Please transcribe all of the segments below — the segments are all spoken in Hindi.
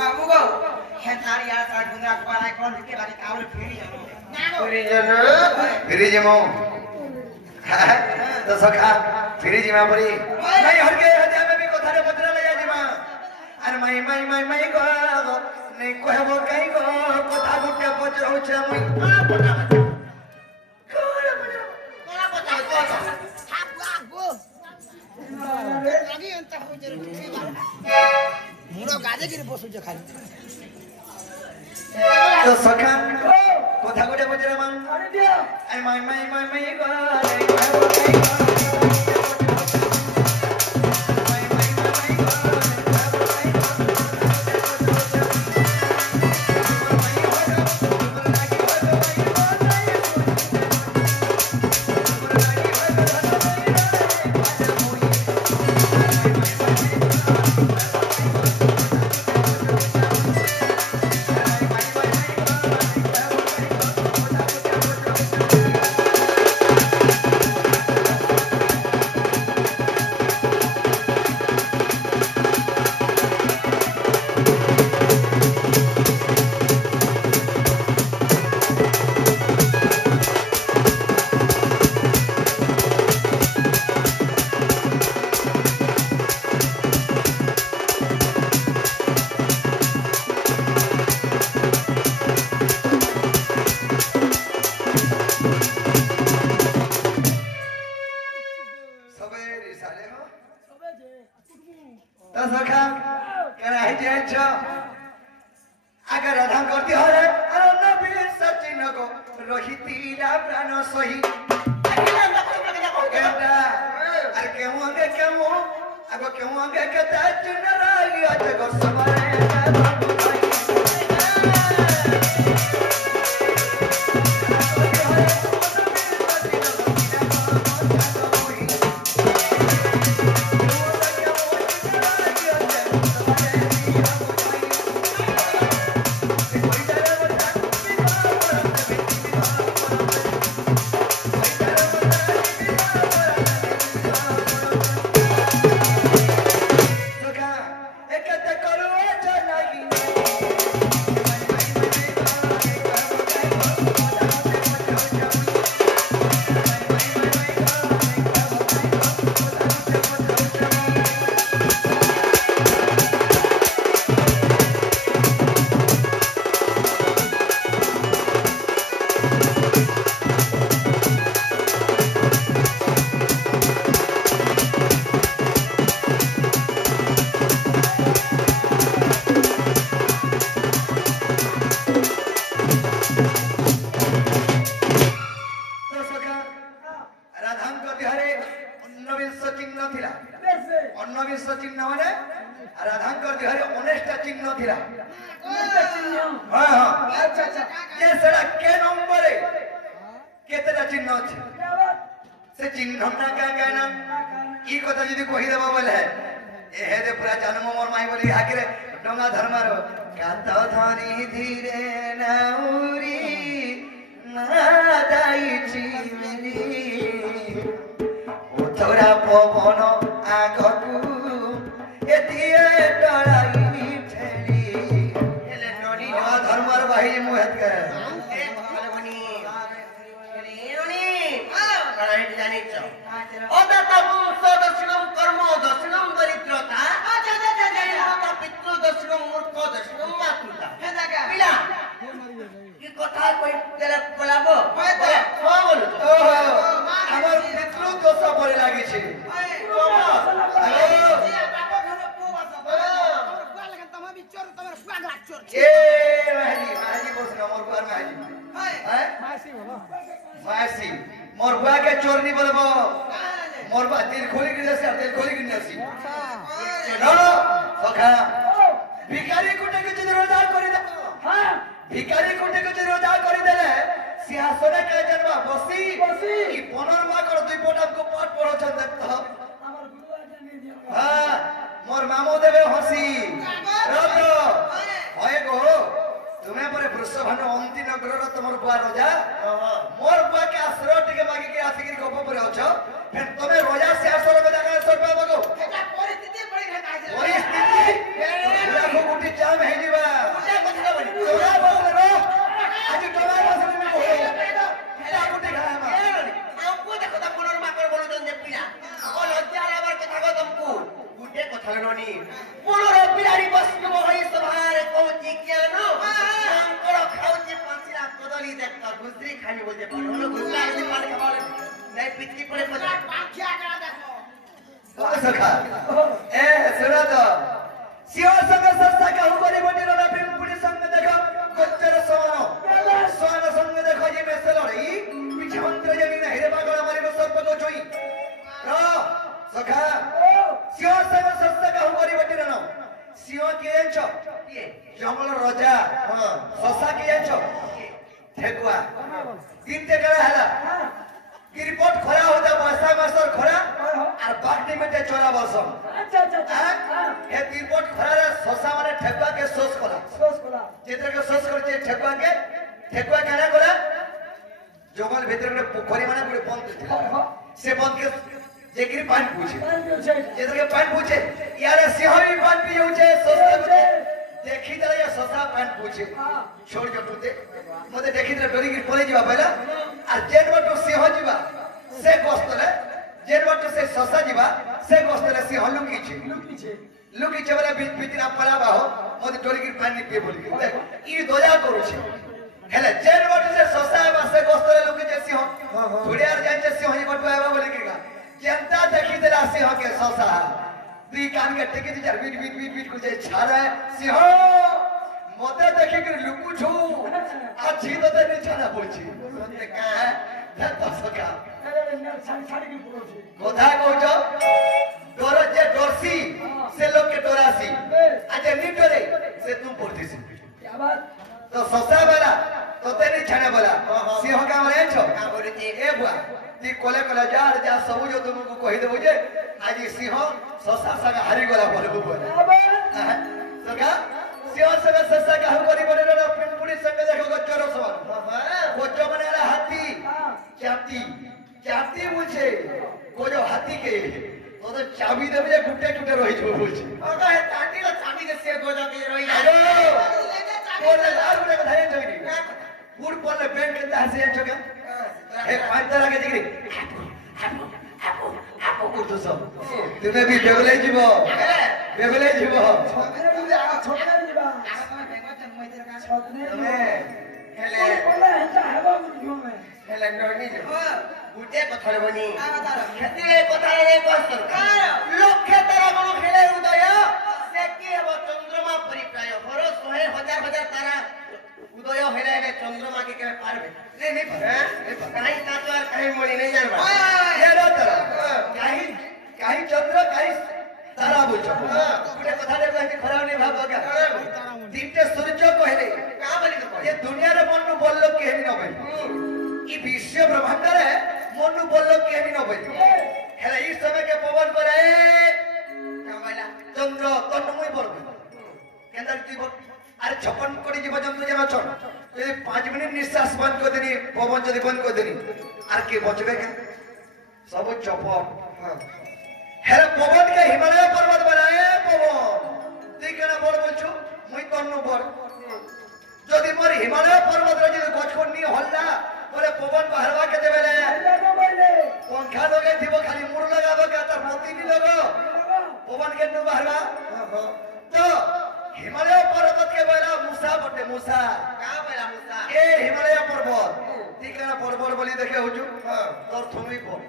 बाबू गो हेतारी यार सा गुंगा पाना कौन के बारे कावल फिरी जमो तो सखा फिरी जिमा परी नहीं हर के हजा में भी कोठा रे पत्र ले जा जिमा अरे माई गो नहीं कहबो कई गो कोठा गुटे पचरौ छ मुई कोठा मुरो गाजे गिर बसु जे खाली तो सखा कोठा गुटे पचरा मान अरे माई गो नहीं कहबो कई गो अगर राधा करती हो रे अरे नबी सचिन को रोहितीला प्राण सही अरे क्यों आगे कहता चुन रागी अजग सबरे राधांकर देहरे 19टा चिन्ह थिला हां हां अच्छा ये सड़ा के नंबर है केतेटा चिन्ह अछि से चिन्ह हमना का कहना ई कथा जदी कहि देबा बोले ए हे दे पूरा जन्म मोर माई बोली आखिर डंगा धर्मार कात धनी धीरे नाउरी नादाई चिमनी ओथरा पवन आगकू एतिए डराई ठेली एले नोनी धर्मर बाही मोहत करे ए भगवानी रे कराई जानि छ ओदा तबु सदस्यम कर्म दर्शनम दरिद्रता अच्छा पितृ दर्शनम मूर्ख दर्शनम मातृता हेदागा पिला ई कथा कोइ तेरे बोलाबो को बोलु ओहो हमर पितृ दोष परे लागि छै मासी मोर बुआ के चोर नहीं बोलबो मोर बुआ दिल खोली के जैसे दिल खोली के नसी चलो सखा भिखारी कुटे के रोजगार करि दे हां भिखारी कुटे के रोजगार करि देले सिंहासन के जन्म बसी की पनरमा कर दुई पोटा को पाठ पढ़ो छ देखत हमर गुरुआ जानि दियो हां मोर मामो देबे हसी रतो होय गो तुम्हें पर वृषभन अंति नगर तुमर बुआ रोजा मोर बुआ के आश्रय टिके मागी के आसिक गप पर अछ फिर तमे रोजा से आश्रय में जाकर 100 रुपया मागो एटा परिस्थिति पड़ी है परिस्थिति लाखो कोटी जाम है जीवा পুনর বিরাড়ি বস্তু হই সভারে কৌচি কেন মাংকর খাউচি পাঁচিরা কদলি দেখতা ঘুষরি খালি বলতে পারে হলো ঘুষরা এসে পানি খাওয়ালে নাই পিচকি পড়ে পড়ে পাখিয়া কেন দেখো সখা এ শুনো তো সিও সঙ্গ সস্তা কাহু করি বটি রনা পিম্পুড়ি সঙ্গ দেখো গোচ্চর সোয়ানো সঙ্গ দেখো যে মেসে লড়াই পিছে মন্ত্র জানি না হেরে পাগল মারিব সর্প গোচই র সখা সিও সঙ্গ সস্তা কাহু করি বটি রনা সিও কে জানছ কে জঙ্গল রাজা সসা কে জানছ ঠেকুয়া তিনটে কারা হেলা কি রিপোর্ট খরা হতা বর্ষা মাসর খরা আর বাগনি মেটে চলা বর্ষম এ রিপোর্ট খরার সসা মানে ঠেকুয়া কে সোস কলা যেটাকে সোস করছে ঠেকুয়া কেনা করা জঙ্গল ভিতরে পোখরি মানে পুরো বন্ধ সে বন্ধকে যেগিরি পানি পুছে যেটাকে পানি পুছে ইয়ারে সিংহই পানি পিউছে সোস দেখি দলে সসা পানি পুছে छोड़ जटुते मते देखि दले डरी गिर पले जीवा पहिला आ जेन बटो सिंह जीवा से गोस्तले जेन बटो से ससा जीवा से गोस्तले सिंह लुकीचे वाला बीच बीच ना पला बाहो मते डरी गिर पानी पे बोली देख ई दया करू छी हेले जेन बटो से ससा आबा से गोस्तले लुकीचे सिंह थोड़ियार जानचे सिंह ही बटो आबा बोली गिरगा जनता देखि दला सिंह के ससा दुई कान के टेके दी चार बीट को जे छारा सिंह मते देखि कर लुकु छु आछि तो ते निछाना बोछि मते का धत सका कोथा कहछ डर जे डरसी से लोग के डरासी आज नी डरे से तुम पड़तीसी क्या बात तो ससा वाला तो ते निछाना वाला सिंह का मारे छ का बोलती ए बुआ ती कोले कोला जा सब जो तुमको कहि देबो जे आज सिंह ससा सगा हारी गला बोलबो बोला सगा सिंह सगा ससा का हम करी बने ना पिंपुड़ी संग देखो गच्चरो सवाल गच्चो माने वाला हाथी चाती मुझे को जो हाथी के तो चाबी देबे गुटे रही जो बोलछि ओका हे ताटी ला चाबी दे से गोजा के रही आरो कोले लाल गुटे धाय जगरी गुड़ पले बैंक के हसे छके ए पांच तरह के जिगरी आपको कुछ सब तुम्हें भी बेबले जीवो छोकरा जीवा छतने हेले नरनी गुटे कथर बनी खेती कथा रे कष्ट लोक खेतर गण खेले उदय से की हेबो चंद्रमा परिप्राय हर 100,000 तारा उदय हेले हेले चंद्रमा के केबे पारबे नहीं काई कातो और काई मणि नहीं जानबा ये रो तर काई चंद्र काई तारा बुझो गुटे कथा रे कहती खराब नहीं भाबो का तीनटे सूर्य कहले का बोली ये दुनिया रे मन बोललो केहनी न भाई ई विश्व ब्रह्मांड रे मन बोललो केहनी न भाई हेला ई समय के पवन करे का बोला चंद्र तन्मय बोल केंद्र जीव अरे 56 कोटी जीव जंतु जेना छ यदि 5 मिनिट निश्वास बंद कर देनी पवन जदि बंद कर देनी आर के बचबे के सब चपट हेला पवन के हिमालय पर्वत बनाए पवन ती केना बोल बोलछु मुई तन्नु बोल जदि मोर हिमालय पर्वत रे जदि गछखनी हल्ला बोले पवन बाहरवा के देबे ले पंखा लगे दिबो खाली मुर लगाबो का तर मोती नि लगो पवन के नु बाहरवा तो हिमालय पर्वत के बेला मूसा बटे मूसा का बेला मूसा ए हिमालय पर्वत ती केना पर्वत बोली देखे हुजु तोर थुमी बोल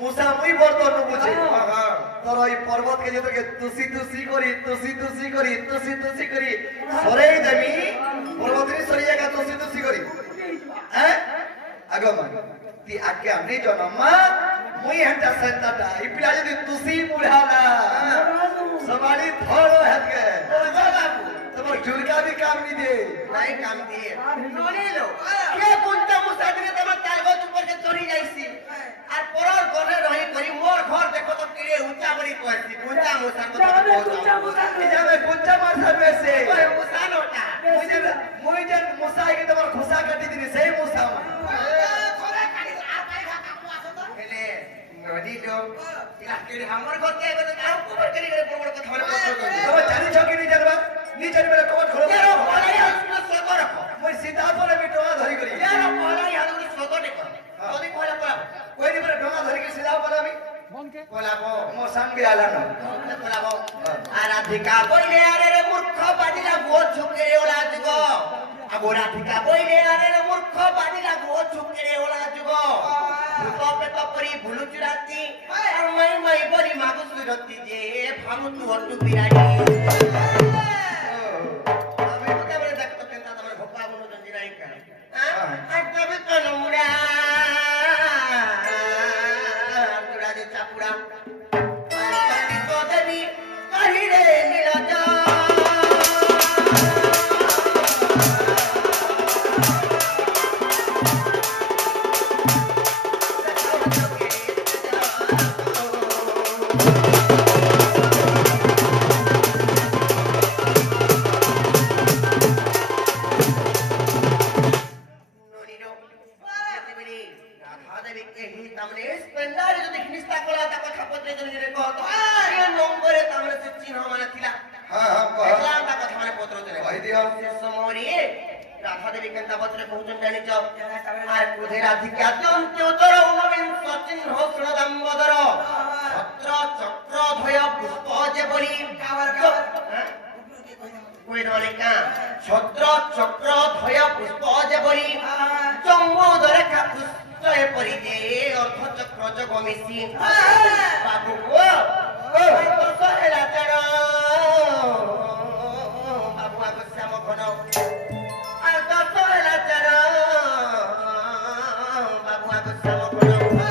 मूसा मुई बोल तो नु बुझे तोर ई पर्वत के जतो के तुसी करी सरे देमी पर्वत रे सरिया का तुसी करी हैं आगो मा ती आके हमनी जनमा मुई हंटा संताटा ई पिला जदी तुसी बुढ़ाला सवारी थोड़ो हट के तमर झुरका भी काम नहीं दे नहीं काम दिए नोनी लो के कुंता मुसादरी तमर कागज ऊपर के चढ़ी जाईसी আর পরর গনে রহি করি মোর ঘর দেখো তো কিরে উঁচা বড়ি কইছি কুঞ্চা মুসা তো যাবে কুঞ্চা মারছা বেসে ওই মুসা নটা মুই যে মুসা কি তোমার খুসা কাটি দিনি সেই মুসা খোলা কাটি আর পাই খা কাকু আসো তো হেলে নদী লো ইলা কিরে हमर ঘর কে গো কাউ কুবর করি করে বড় কথা বলে তো জানি ছকি নি জানবা নি জানবে কবর খোলো এরো পলাই হাসু সত রাখো মই সিধা পরে বিটোয়া ধরি করি এরো পলাই হাসু সত দেখো যদি কইলা পড়া कोई नहीं डोंगा धर के सीधा बोला भी बोलाबो मो संग भी आला न बोलाबो राधिका बोले अरे रे मूर्ख बानिला गो छुके ओला जुगो अब राधिका बोले अरे रे मूर्ख बानिला गो छुके ओला जुगो तो पे तो परी भूलु चुराती और मैं बोली मागु सुरती जे भानु तू हट्टू बिराड़ी हमें पता बरे देख तो केनता तमरे भोपा बोलो जंजीराई का हां आज तबे तो नमुड़ा तुरा जे चापुड़ा तो देवी कहि रे नीलजा छत्र चक्र धय पुष्प जेबरी जम्बोदर कापुष्टय परिजे अर्थ चक्र जग मिसी बाबू तो सहेला चरण बाबू आगो श्याम घन आ तो सहेला चरण बाबू आगो श्याम घन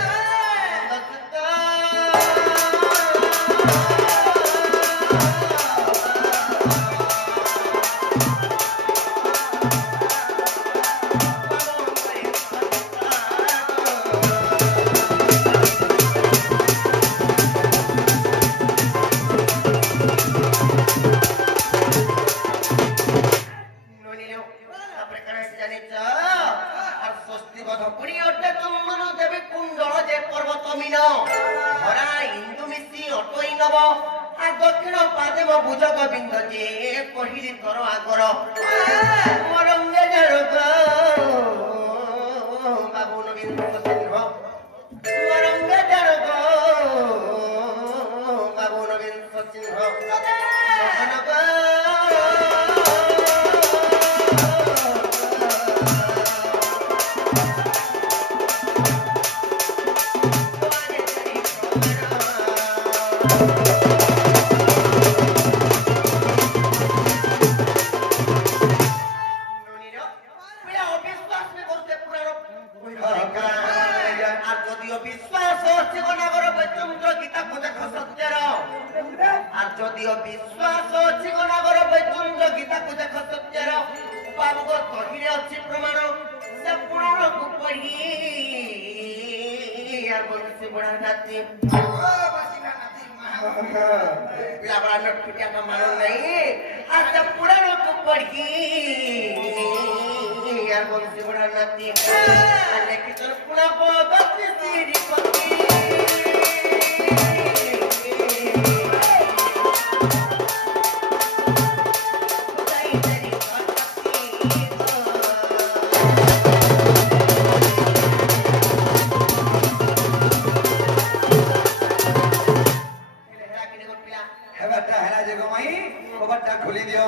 दक्षिण पादे मो भुज गोविंद जे कहिली तोर आगर मरंगे जरग बाबू नवीन सिंह मरंगे जरग बाबू नवीन सिंह खोली दियो